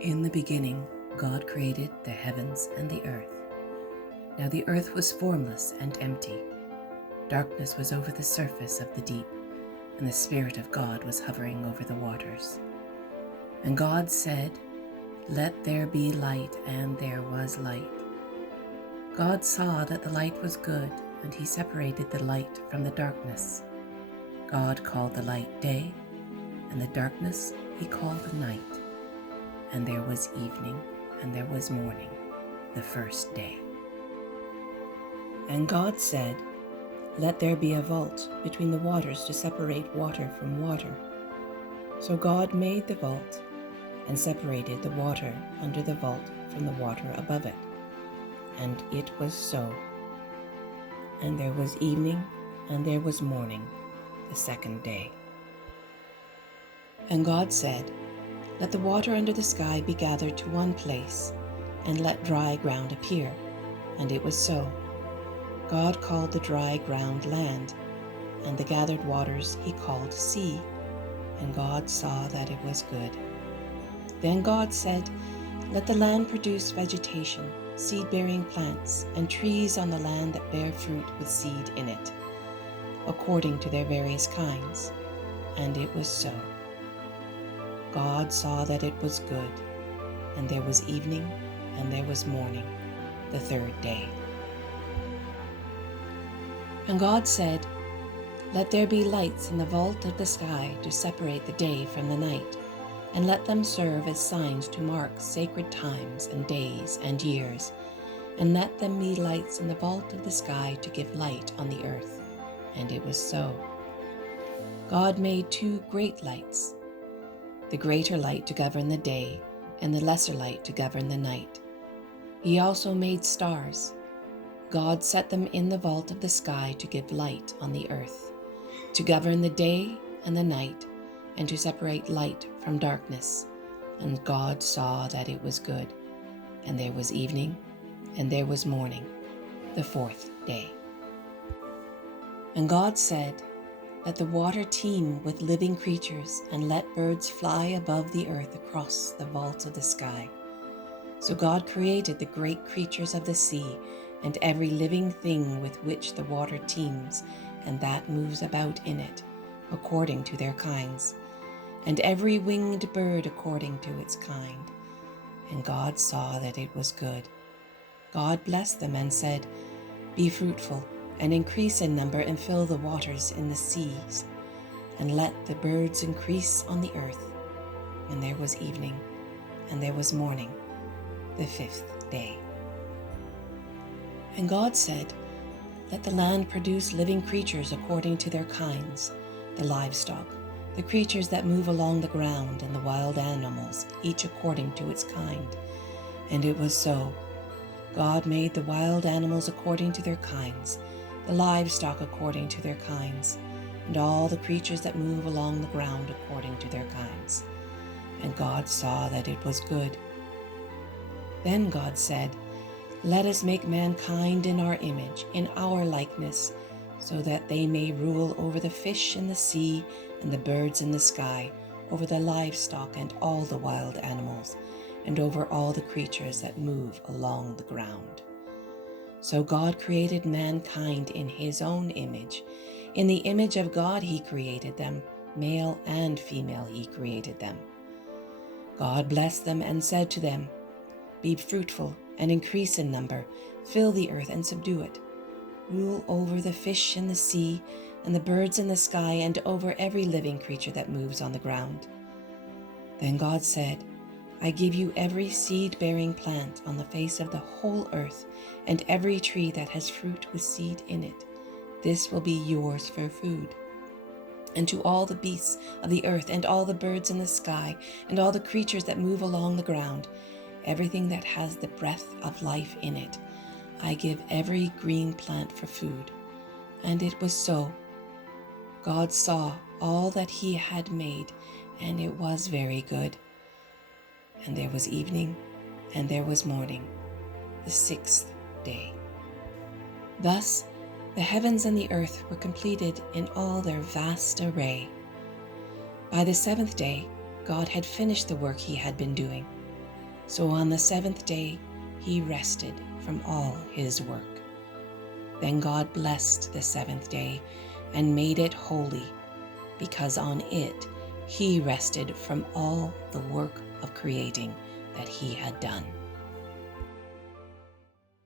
In the beginning, God created the heavens and the earth. Now the earth was formless and empty. Darkness was over the surface of the deep, and the Spirit of God was hovering over the waters. And God said, "Let there be light," and there was light. God saw that the light was good, and he separated the light from the darkness. God called the light day, and the darkness he called night. And there was evening, and there was morning, the first day. And God said, "Let there be a vault between the waters to separate water from water." So God made the vault and separated the water under the vault from the water above it. And it was so. And there was evening, and there was morning, the second day. And God said, "Let the water under the sky be gathered to one place, and let dry ground appear." And it was so. God called the dry ground land, and the gathered waters he called sea. And God saw that it was good. Then God said, "Let the land produce vegetation, seed-bearing plants, and trees on the land that bear fruit with seed in it, according to their various kinds." And it was so. God saw that it was good, and there was evening, and there was morning, the third day. And God said, "Let there be lights in the vault of the sky to separate the day from the night, and let them serve as signs to mark sacred times and days and years, and let them be lights in the vault of the sky to give light on the earth." And it was so. God made two great lights, the greater light to govern the day, and the lesser light to govern the night. He also made stars. God set them in the vault of the sky to give light on the earth, to govern the day and the night, and to separate light from darkness. And God saw that it was good. And there was evening, and there was morning, the fourth day. And God said, "Let the water teem with living creatures, and let birds fly above the earth across the vault of the sky." So God created the great creatures of the sea, and every living thing with which the water teems, and that moves about in it, according to their kinds, and every winged bird according to its kind. And God saw that it was good. God blessed them and said, "Be fruitful, and increase in number, and fill the waters in the seas, and let the birds increase on the earth." And there was evening, and there was morning, the fifth day. And God said, "Let the land produce living creatures according to their kinds, the livestock, the creatures that move along the ground, and the wild animals, each according to its kind." And it was so. God made the wild animals according to their kinds, the livestock according to their kinds, and all the creatures that move along the ground according to their kinds. And God saw that it was good. Then God said, "Let us make mankind in our image, in our likeness, so that they may rule over the fish in the sea and the birds in the sky, over the livestock and all the wild animals, and over all the creatures that move along the ground." So God created mankind in his own image. In the image of God he created them, male and female he created them. God blessed them and said to them, "Be fruitful and increase in number, fill the earth and subdue it. Rule over the fish in the sea and the birds in the sky, and over every living creature that moves on the ground." Then God said, "I give you every seed-bearing plant on the face of the whole earth, and every tree that has fruit with seed in it. This will be yours for food. And to all the beasts of the earth, and all the birds in the sky, and all the creatures that move along the ground, everything that has the breath of life in it, I give every green plant for food." And it was so. God saw all that he had made, and it was very good. And there was evening, and there was morning, the sixth day. Thus the heavens and the earth were completed in all their vast array. By the seventh day, God had finished the work he had been doing, So on the seventh day he rested from all his work. Then God blessed the seventh day and made it holy, because on it he rested from all the work of creating that he had done.